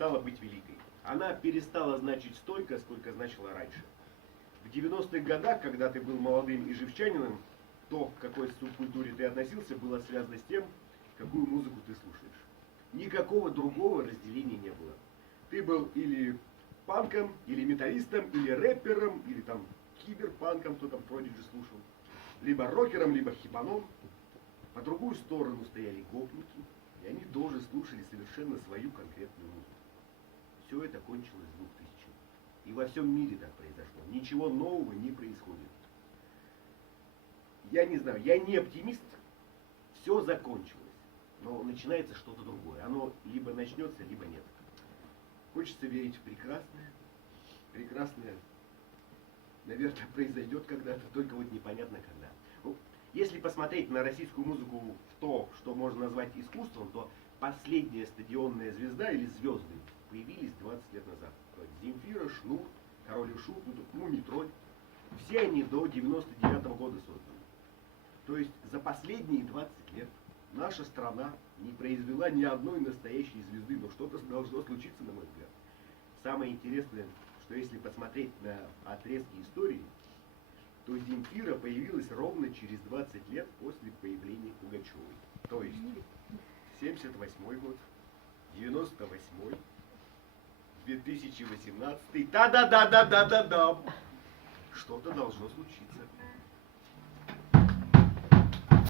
перестала быть великой. Она перестала значить столько, сколько значила раньше. В 90-х годах, когда ты был молодым и живчанином, то, к какой субкультуре ты относился, было связано с тем, какую музыку ты слушаешь. Никакого другого разделения не было. Ты был или панком, или металлистом, или рэпером, или там киберпанком, кто там Prodigy слушал, либо рокером, либо хипаном. По другую сторону стояли гопники, и они тоже слушали совершенно свою конкретную музыку. Все это кончилось в 2000-х. И во всем мире так произошло. Ничего нового не происходит. Я не знаю, я не оптимист. Все закончилось. Но начинается что-то другое. Оно либо начнется, либо нет. Хочется верить в прекрасное. Прекрасное, наверное, произойдет когда-то, только вот непонятно когда. Ну, если посмотреть на российскую музыку в то, что можно назвать искусством, то последняя стадионная звезда или звезды появились 20 лет назад. Земфира, Шнур, Король и Шут, Мумий-тролль. Все они до 99-го года созданы. То есть за последние 20 лет наша страна не произвела ни одной настоящей звезды, но что-то должно случиться, на мой взгляд. Самое интересное, что если посмотреть на отрезки истории, то Земфира появилась ровно через 20 лет после появления Пугачевой. То есть 78 год, 98-й, 2018-й, та-да-да-да-да-да-да. Что-то должно случиться.